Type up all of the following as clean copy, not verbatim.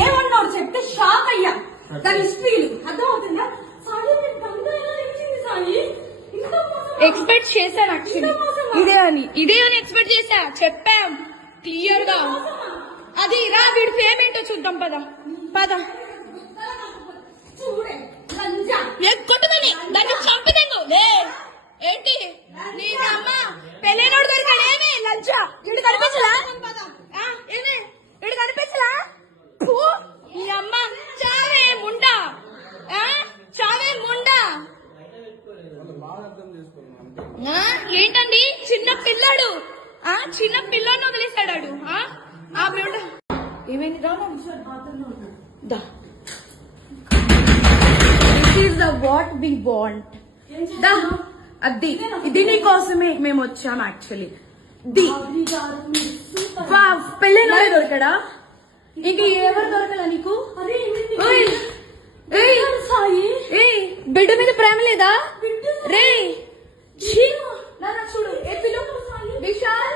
ఏమన్నాడు చెప్తే షాక్ అయ్యా. దాని హిస్టరీలు అర్థమవుతుందా? ఎక్స్పెక్ట్ చేశాను యాక్చువల్లీ ఇదే అని ఎక్స్పెక్ట్ చేశా. చెప్పాం క్లియర్ గా. అది రా వీడి ఫేమ్ ఏంటో చూద్దాం. పద పద. కొట్టుదని దాన్ని చంపదేంగు ఏంటి నీ అమ్మ పెళ్ళైనోడు దొరికాడు. ఏమి లంచా వీడు కనిపించలా? ఏమి వీడు కనిపించలా? నీ అమ్మ చావే ముండా, చావే ముండా. ఏంటండి చిన్న పిల్లాడు, చిన్న పిల్లని వదిలేశాడు. ఏమైంది? వాట్ వి వాంట్ అది ఇది నీకోసమే మేము వచ్చాం యాక్చువల్లీ. పెళ్ళైనోడే దొరికాడా? ఇంక ఎవరు దొరకలా నీకు? బిడ్డ మీద ప్రేమ లేదా రే? చూడు విశాల్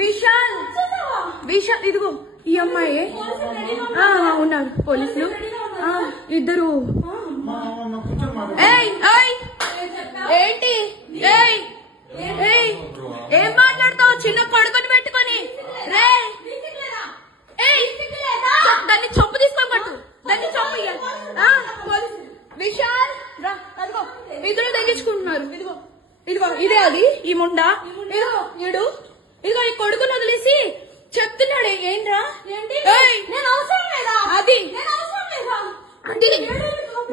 విశాల్ విశాల్ ఇదిగో ఈ అమ్మాయి ఉన్నారు పోలీసులు ఇద్దరు. ఏంటి ఏం మాట్లాడతావు? చిన్న కొడుకుని పెట్టుకొని రే దాన్ని చంపు తీసుకొని పట్టు, దాన్ని చంపు. విశాల్ రా అదిగో ఇద్దరు తగ్గించుకుంటున్నారు. ఇదిగో ఇదిగో ఇదే అది ఈ ముండా. ఇదిగో ఈడు ఇదిగో ఈ కొడుకుని వదిలేసి చెప్తున్నాడు. ఏంట్రా అది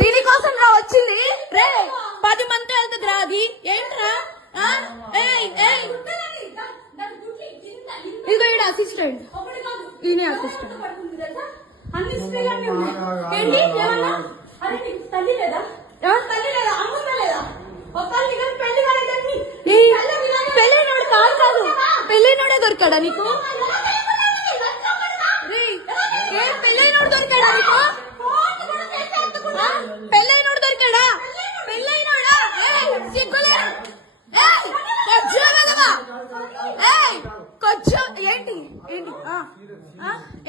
దీనికోసం రా వచ్చింది రే. 10 మంది వెళ్తుంది రా. అది ఏంట్రా? ఇదిగో ఈడ అసిస్టెంట్, ఈయన అసిస్టెంట్. పెళ్ళైనోడు కాదు, పెళ్ళైనోడే దొరికాడా నీకు? పెళ్ళైనోడు దొరికాడా నీకు? పెళ్ళైనోడు దొరికాడా? పెళ్ళైనోడా? సిగ్గులే కొంచెం ఏంటి ఏంటి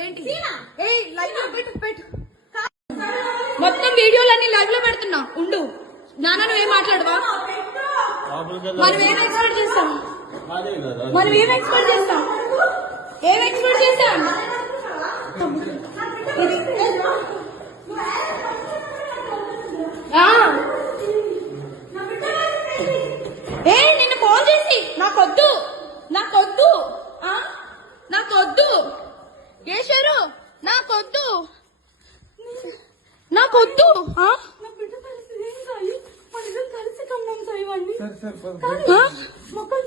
ఏంటి లైవ్ లో పెట్టు. మొత్తం వీడియోలన్నీ లైవ్ లో పెడుతున్నా. ఉండు నాన్న, నువ్వేం మాట్లాడవా? మనం ఏం ఎక్స్పెక్ట్ చేస్తాం? ఏం ఎక్స్పెక్ట్ చేస్తాం? నిన్ను ఫోన్ చేసి నాకొద్దు ఏశారు, నాకొద్దు.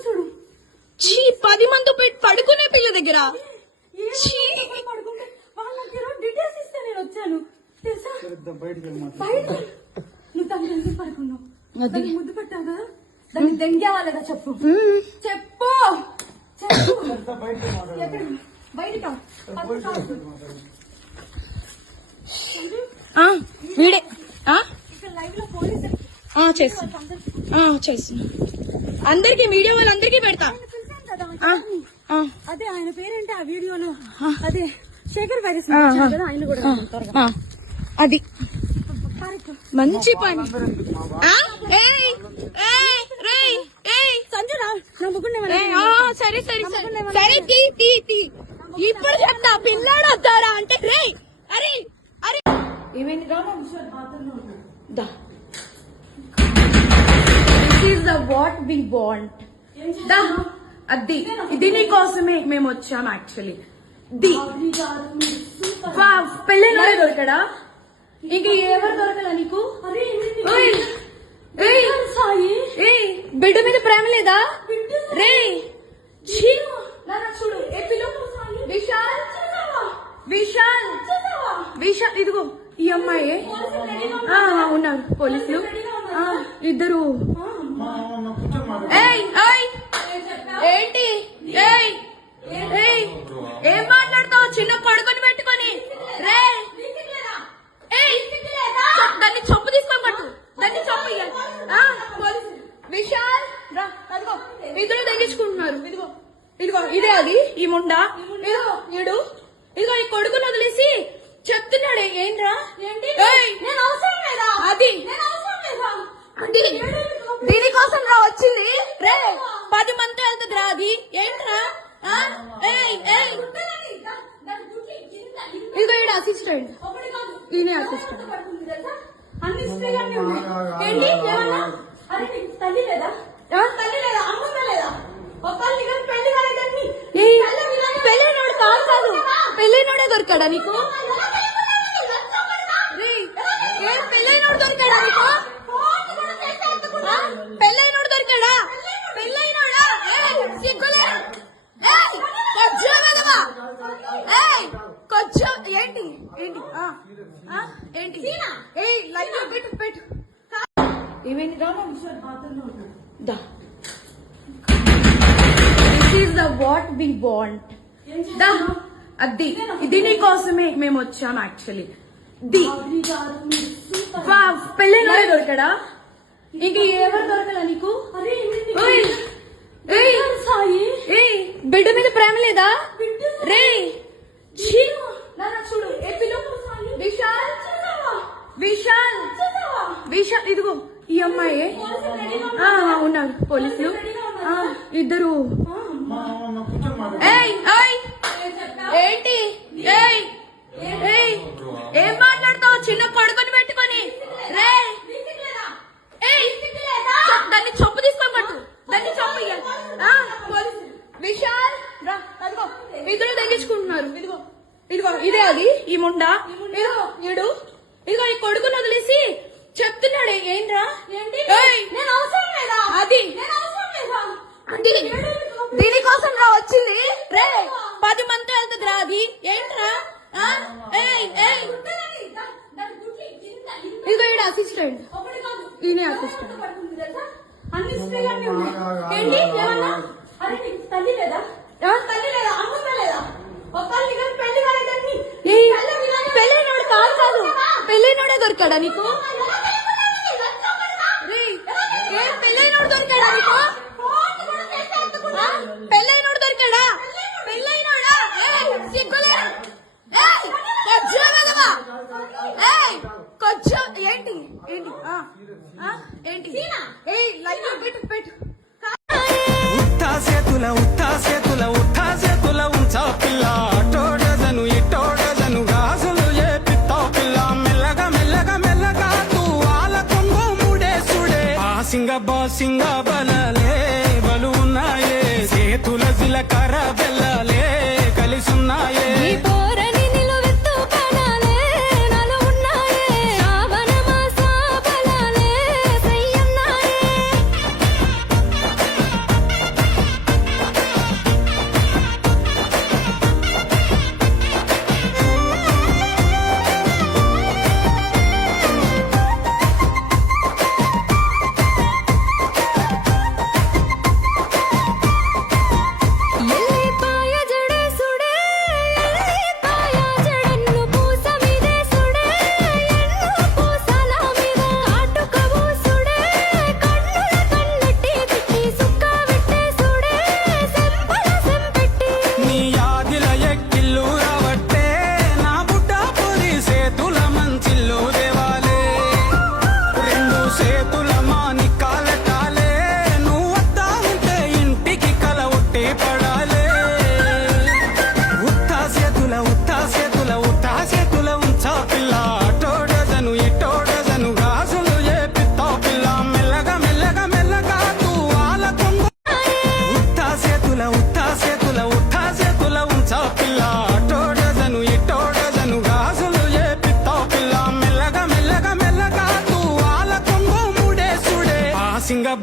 చూడు 10 మంది పడుకునే పిల్ల దగ్గర డీటెయిల్స్ ఇస్తే నేను వచ్చాను తెలుసా? నువ్వు తను ఎందుకు పడుకున్నావు? ముద్దు పెట్టావు కదా, దాన్ని దెంగేవా లేదా? చెప్పు బయటకా వీడే లైవ్ లో పోలీసు చేస్తున్నా. అందరికి వీడియో వాళ్ళందరికీ పెడతా. అదే ఆయన పేరేంటి ఆ వీడియోలో? అదే శేఖర్ వైరస్ కదా, ఆయన కూడా అది మంచి పని. సరే సరే సరే ఇప్పుడు చెప్తా. పిల్లాడు వద్దారా అంటే రే అరే అరే ఏమైంది? వాట్ వి వాంట్ అది ఇది నీకోసమే మేము వచ్చాం యాక్చువల్లీ. పెళ్ళైనోడే దొరికాడా? ఇంక ఎవరు దొరకలా నీకు? బిడ్డ మీద ప్రేమ లేదా రే? చూడు విశాల్ విశాల్ విశాల్ ఇదిగో ఈ అమ్మాయి ఉన్నారు పోలీసులు ఇద్దరు. ఏంటి ఏం మాట్లాడతావు? చిన్న కొడుకుని పెట్టుకొని రే దాన్ని చంపు తీసుకొని పట్టు, దాన్ని చంపు. విశాల్ రా అదిగో ఇద్దరు తగ్గించుకుంటున్నారు. ఇదిగో ఇదిగో ఇదే అది ఈ ముండా. ఇదిగో ఈడు ఇదిగో ఈ కొడుకుని వదిలేసి అసిస్టెంట్ ఒకటి కాదు. ఈయనే అసిస్టెంట్ పడుతుంది తెలుసా? అన్ని స్ప్రేలు అన్నీ ఉన్నాయి. ఏంటి ఏమన్నా? అరే నీకు తల్లి లేదా? తల్లి లేదా? అమ్మమ్మ లేదా? ఒకళ్ళని కానీ పెళ్లి కాలేదని పెళ్ళైనోడు కాదు పెళ్ళైనోడే దొరికాడా నీకు రేయ్, ఏ పెళ్ళైనోడు దొరికాడా నీకు పెళ్ళైనోడు దొరికాడా పెళ్ళైనోడా సిగ్గులే కొంచెం ఏంటి ఏంటి ఏంటి ఏ లైన్ పెట్టు పెట్టు ఏమైంది దా this is the what we want దా అది ఇది నీ కోసమే మేము వచ్చాం యాక్చువల్లీ ది పెళ్ళైనోడే దొరకడా ఇంక ఎవరు దొరకలా నీకు అరే ఓయ్ ఏయ్ సాయి ఏయ్ బిడ్డ మీద ప్రేమ లేదా రే చూడు ఏ పిలు విశాల్ విశాల్ విశాల్ ఇదిగో ఈ అమ్మాయి ఉన్నారు పోలీసులు ఇద్దరు ఏయ్ ఏయ్ ఏంటి ఏయ్ ఏయ్ ఏం మాట్లాడతావు చిన్న కొడుకుని పెట్టుకొని రే ఏయ్ దాన్ని చొప్పు తీసుకోబట్టు దాన్ని చొప్పు విశాల్ రా అదిగో ఇద్దరు తగ్గించుకుంటున్నారు ఇదిగో ఇదిగో ఇదే అది ఈ ముండా ఇదిగో ఈడు ఇదిగో ఈ కొడుకుని వదిలేసి చెప్తున్నాడు ఏంట్రా ఏయ్, నేను అవసరం లేదా? అది నేను అవసరం లేదా? అది దీనికోసం రా వచ్చింది రే 10 మంది వెళ్తుంది రా అది ఏంట్రా ఏయ్ ఏయ్ ఇదిగో ఈడ అసిస్టెంట్ ఒకటి కాదు. ఈయనే అసిస్టెంట్ పడుతుంది తెలుసా? అన్ని స్ప్రేలు అన్నీ ఉన్నాయి. ఏంటి ఏమన్నా? అరే నీకు తల్లి లేదా? తల్లి లేదా? అమ్మమ్మ లేదా? ఒకళ్ళని కానీ పెళ్లి కాలేదని పెళ్ళైనోడు కాదు పెళ్ళైనోడే దొరికాడా నీకు రేయ్, ఏ పెళ్ళైనోడు దొరికాడా నీకు పెళ్ళైనోడు దొరికాడా పెళ్ళైనోడా సిగ్గులే కొంచెం ఏంటి ఏంటి ఏంటి ఏ లైన్ పెట్టు పెట్టు ఉత్తా చేతుల ఉంచా పిల్ల అటోడజను ఇటోడజను గాజులు ఏ పిత్తావు పిల్ల మెల్లగా మెల్లగా మెల్లగా తూ వాళ్ళ కొంగు ముడేసుడే బాసింగ బలలే బలు ఉన్నాయే చేతుల జిలకర బెల్లలే కలిసున్నాయే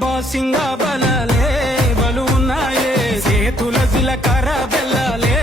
బాసింగ బలలే బలు ఉన్నాయే చేతుల జిలకర బెల్లలే